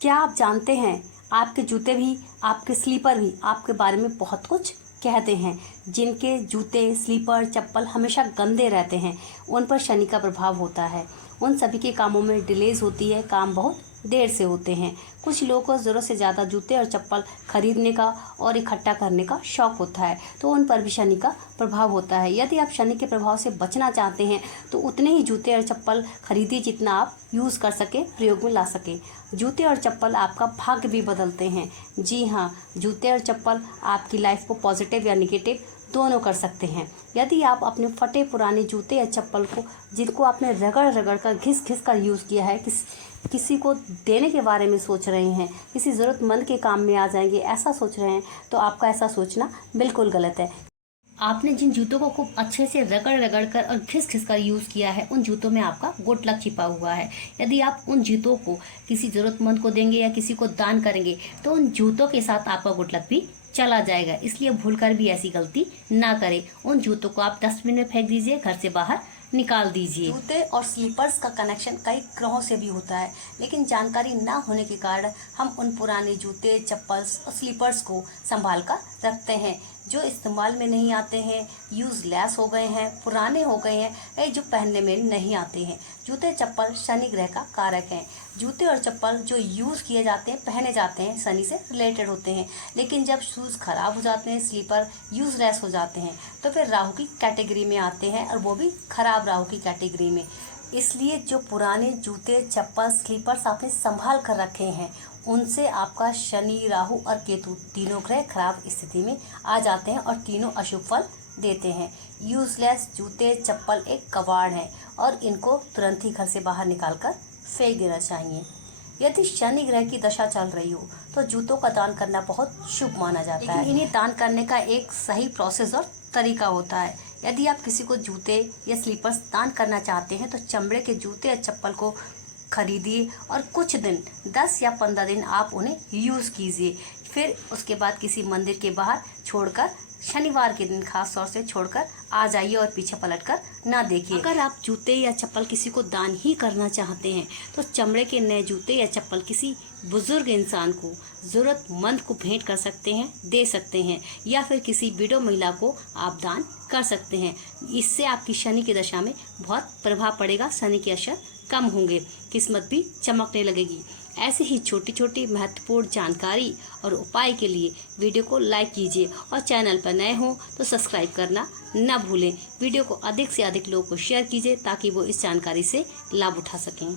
क्या आप जानते हैं आपके जूते भी, आपके स्लीपर भी आपके बारे में बहुत कुछ कहते हैं। जिनके जूते, स्लीपर, चप्पल हमेशा गंदे रहते हैं उन पर शनि का प्रभाव होता है। उन सभी के कामों में डिलेज होती है, काम बहुत देर से होते हैं। कुछ लोगों को ज़रूरत से ज़्यादा जूते और चप्पल खरीदने का और इकट्ठा करने का शौक़ होता है, तो उन पर भी शनि का प्रभाव होता है। यदि आप शनि के प्रभाव से बचना चाहते हैं तो उतने ही जूते और चप्पल खरीदिए जितना आप यूज़ कर सके, प्रयोग में ला सके। जूते और चप्पल आपका भाग्य भी बदलते हैं। जी हाँ, जूते और चप्पल आपकी लाइफ को पॉजिटिव या निगेटिव दोनों कर सकते हैं। यदि आप अपने फटे पुराने जूते या चप्पल को, जिनको आपने रगड़ रगड़ कर, घिस घिस कर यूज़ किया है, किसी को देने के बारे में सोच रहे हैं, किसी ज़रूरतमंद के काम में आ जाएंगे ऐसा सोच रहे हैं, तो आपका ऐसा सोचना बिल्कुल गलत है। आपने जिन जूतों को खूब अच्छे से रगड़ रगड़ कर और घिस घिस कर यूज़ किया है, उन जूतों में आपका गुड लक छिपा हुआ है। यदि आप उन जूतों को किसी ज़रूरतमंद को देंगे या किसी को दान करेंगे तो उन जूतों के साथ आपका गुड लक भी चला जाएगा। इसलिए भूलकर भी ऐसी गलती ना करें। उन जूतों को आप डस्टबिन में फेंक दीजिए, घर से बाहर निकाल दीजिए। जूते और स्लीपर्स का कनेक्शन कई ग्रहों से भी होता है, लेकिन जानकारी ना होने के कारण हम उन पुराने जूते, चप्पल्स और स्लीपर्स को संभाल कर रखते हैं जो इस्तेमाल में नहीं आते हैं, यूज़लेस हो गए हैं, पुराने हो गए हैं, जो पहनने में नहीं आते हैं। जूते चप्पल शनि ग्रह का कारक हैं। जूते और चप्पल जो यूज़ किए जाते हैं, पहने जाते हैं, शनि से रिलेटेड होते हैं। लेकिन जब शूज़ खराब हो जाते हैं, स्लीपर यूज़लेस हो जाते हैं, तो फिर राहु की कैटेगरी में आते हैं, और वो भी खराब राहु की कैटेगरी में। इसलिए जो पुराने जूते, चप्पल, स्लीपर्स आपने संभाल कर रखे हैं, उनसे आपका शनि, राहु और केतु तीनों ग्रह खराब स्थिति में आ जाते हैं और तीनों अशुभ फल देते हैं। यूज़लेस जूते, चप्पल एक कबाड़ है और इनको तुरंत ही घर से बाहर निकालकर फेंक देना चाहिए। यदि शनि ग्रह की दशा चल रही हो तो जूतों का दान करना बहुत शुभ माना जाता है। इन्हें दान करने का एक सही प्रोसेस और तरीका होता है। यदि आप किसी को जूते या स्लीपर्स दान करना चाहते हैं तो चमड़े के जूते या चप्पल को खरीदिए और कुछ दिन 10 या 15 दिन आप उन्हें यूज़ कीजिए। फिर उसके बाद किसी मंदिर के बाहर छोड़कर, शनिवार के दिन खास तौर से छोड़कर आ जाइए और पीछे पलटकर ना देखिए। अगर आप जूते या चप्पल किसी को दान ही करना चाहते हैं तो चमड़े के नए जूते या चप्पल किसी बुजुर्ग इंसान को, ज़रूरतमंद को भेंट कर सकते हैं, दे सकते हैं, या फिर किसी विडो महिला को आप दान कर सकते हैं। इससे आपकी शनि की दशा में बहुत प्रभाव पड़ेगा, शनि के असर कम होंगे, किस्मत भी चमकने लगेगी। ऐसे ही छोटी छोटी महत्वपूर्ण जानकारी और उपाय के लिए वीडियो को लाइक कीजिए और चैनल पर नए हों तो सब्सक्राइब करना न भूलें। वीडियो को अधिक से अधिक लोगों को शेयर कीजिए ताकि वो इस जानकारी से लाभ उठा सकें।